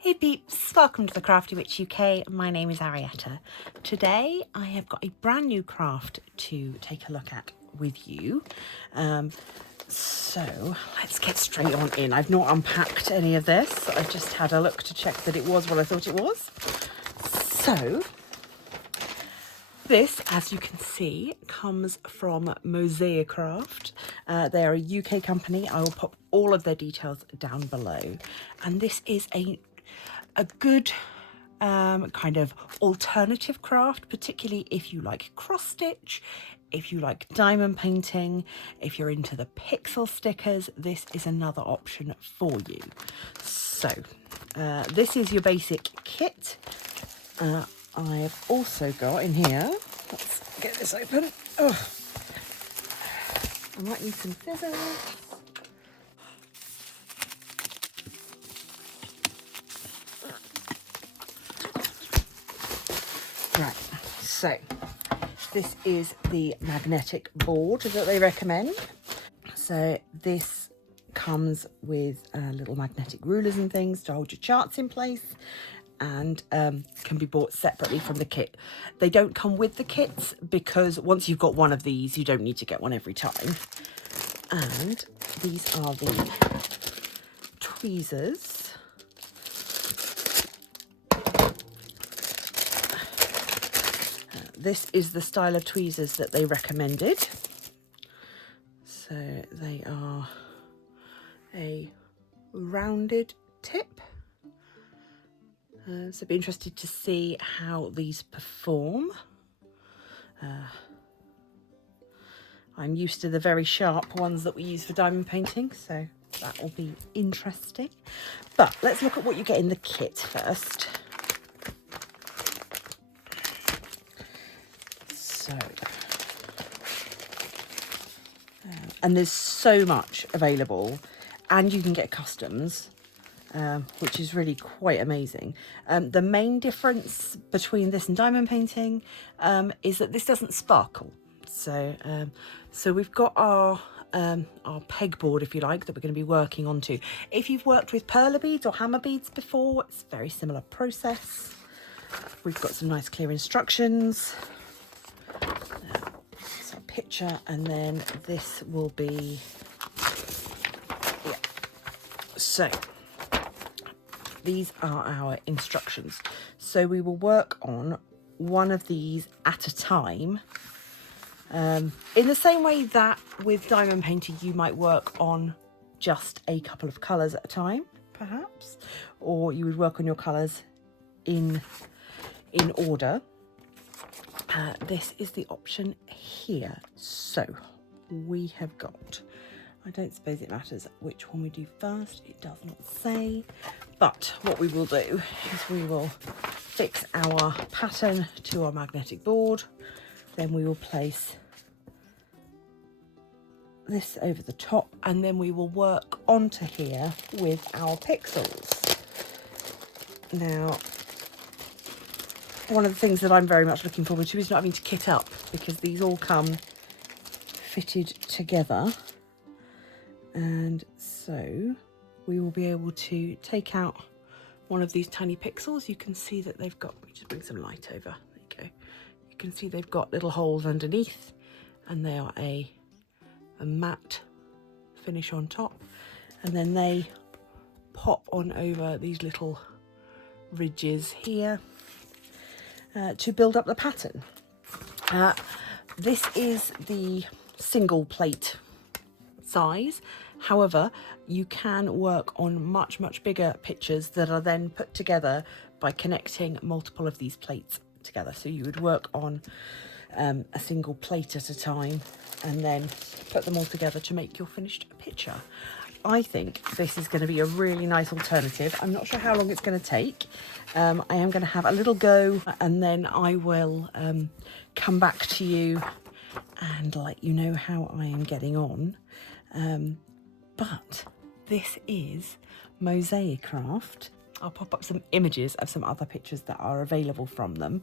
Hey peeps, welcome to the Crafty Witch UK. My name is Arietta. Today I have got a brand new craft to take a look at with you. So let's get straight on in. I've not unpacked any of this. I just had a look to check that it was what I thought it was. So this, as you can see, comes from MosaiCraft. They're a UK company. I will pop all of their details down below. And this is a good kind of alternative craft, particularly if you like cross stitch, if you like diamond painting, if you're into the pixel stickers. This is another option for you. So this is your basic kit. I have also got in here, let's get this open. Oh, I might need some scissors. Right, so this is the magnetic board that they recommend. So this comes with little magnetic rulers and things to hold your charts in place, and can be bought separately from the kit. They don't come with the kits because once you've got one of these, you don't need to get one every time. And these are the tweezers. This is the style of tweezers that they recommended. So they are a rounded tip. So I'd be interested to see how these perform. I'm used to the very sharp ones that we use for diamond painting, so that will be interesting. But let's look at what you get in the kit first. So, and there's so much available, and you can get customs, which is really quite amazing. The main difference between this and diamond painting is that this doesn't sparkle. So, so we've got our pegboard, if you like, that we're going to be working onto. If you've worked with perler beads or hammer beads before, it's a very similar process. We've got some nice clear instructions. It's a picture, and then this will be, yeah. So these are our instructions. So we will work on one of these at a time. In the same way that with diamond painting, you might work on just a couple of colours at a time, perhaps, or you would work on your colours in order. This is the option here. So we have got, I don't suppose it matters which one we do first, it does not say, but what we will do is we will fix our pattern to our magnetic board, then we will place this over the top, and then we will work onto here with our pixels. Now, one of the things that I'm very much looking forward to is not having to kit up, because these all come fitted together. And so we will be able to take out one of these tiny pixels. You can see that they've got, let me just bring some light over, there you go. You can see they've got little holes underneath, and they are a matte finish on top. And then they pop on over these little ridges here. To build up the pattern. This is the single plate size. However, you can work on much bigger pictures that are then put together by connecting multiple of these plates together. So you would work on a single plate at a time and then put them all together to make your finished picture. I think this is going to be a really nice alternative. I'm not sure how long it's going to take. I am going to have a little go, and then I will come back to you and let you know how I am getting on. But this is MosaiCraft. I'll pop up some images of some other pictures that are available from them.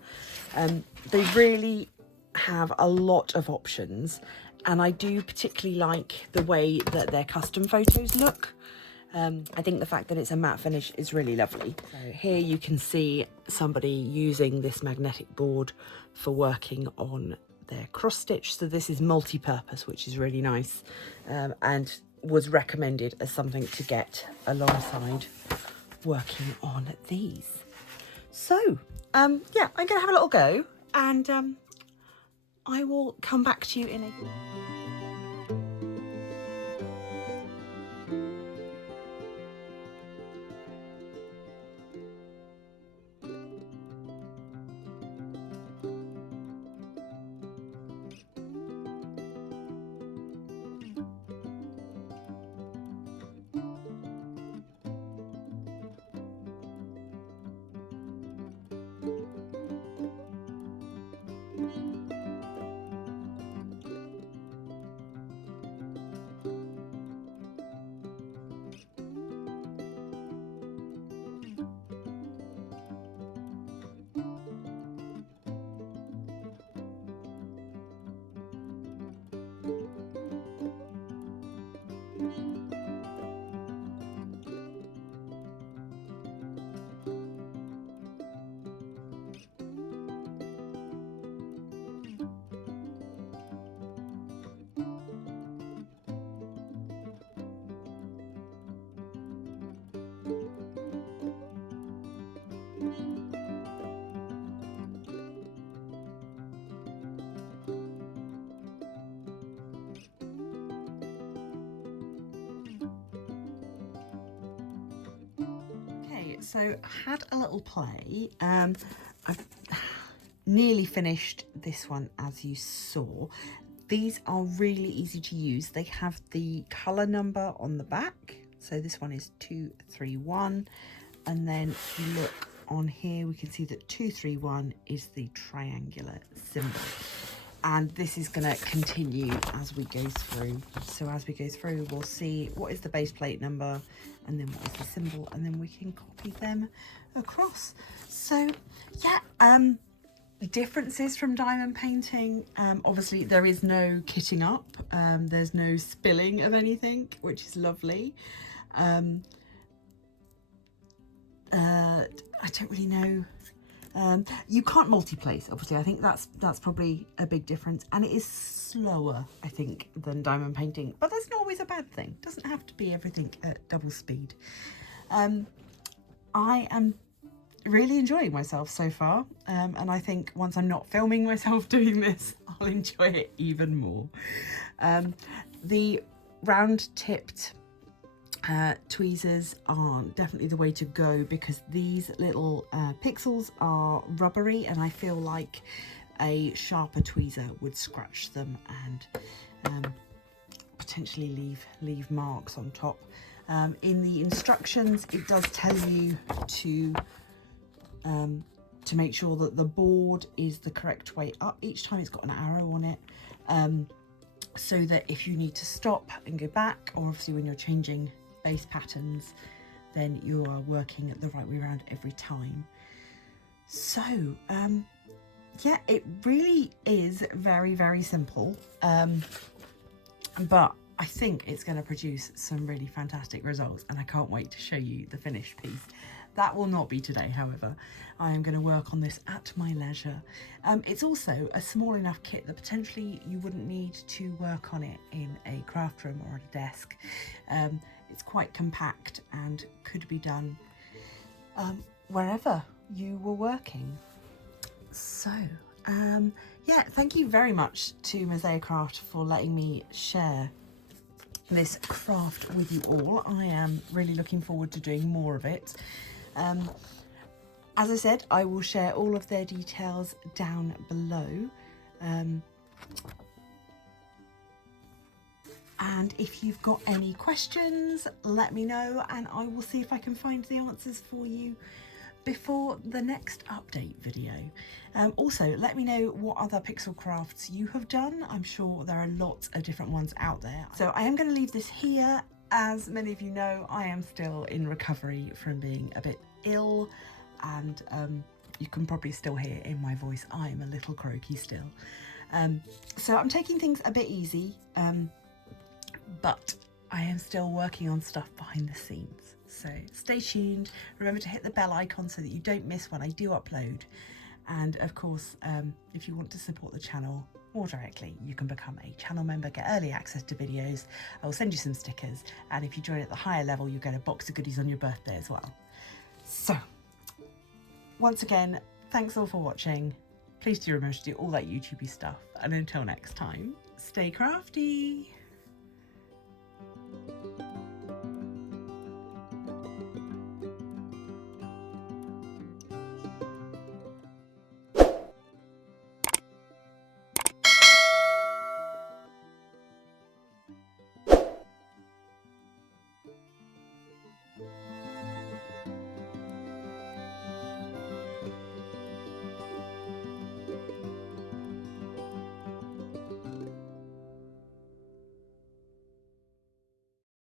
They really have a lot of options, and I do particularly like the way that their custom photos look. I think the fact that it's a matte finish is really lovely. So here you can see somebody using this magnetic board for working on their cross stitch. So this is multi-purpose, which is really nice, and was recommended as something to get alongside working on these. So yeah, I'm gonna have a little go, and I will come back to you in a... So I had a little play. I've nearly finished this one, as you saw. These are really easy to use. They have the colour number on the back. So this one is 231. And then if you look on here, we can see that 231 is the triangular symbol. And this is going to continue as we go through. So as we go through, we'll see what is the base plate number and then what is the symbol, and then we can copy them across. So yeah, differences from diamond painting. Obviously there is no kitting up. There's no spilling of anything, which is lovely. I don't really know. You can't multi-place, obviously. I think that's probably a big difference, and it is slower, I think, than diamond painting, but that's not always a bad thing. It doesn't have to be everything at double speed. I am really enjoying myself so far, and I think once I'm not filming myself doing this, I'll enjoy it even more. The round-tipped tweezers are definitely the way to go, because these little pixels are rubbery, and I feel like a sharper tweezer would scratch them and potentially leave marks on top. In the instructions, it does tell you to make sure that the board is the correct way up. Each time it's got an arrow on it, so that if you need to stop and go back, or obviously when you're changing base patterns, then you are working the right way around every time. So yeah, it really is very, very simple, but I think it's going to produce some really fantastic results, and I can't wait to show you the finished piece. That will not be today, however. I am going to work on this at my leisure. It's also a small enough kit that potentially you wouldn't need to work on it in a craft room or at a desk. It's quite compact and could be done wherever you were working. So yeah, thank you very much to MosaiCraft for letting me share this craft with you all. I am really looking forward to doing more of it. As I said, I will share all of their details down below. And if you've got any questions, let me know, and I will see if I can find the answers for you before the next update video. Also, let me know what other pixel crafts you have done. I'm sure there are lots of different ones out there. So I am going to leave this here. As many of you know, I am still in recovery from being a bit ill, and you can probably still hear in my voice I am a little croaky still. So I'm taking things a bit easy, but I am still working on stuff behind the scenes. So stay tuned. Remember to hit the bell icon so that you don't miss when I do upload. And of course, if you want to support the channel more directly, you can become a channel member, get early access to videos. I will send you some stickers. And if you join at the higher level, you get a box of goodies on your birthday as well. So once again, thanks all for watching. Please do remember to do all that YouTubey stuff. And until next time, stay crafty.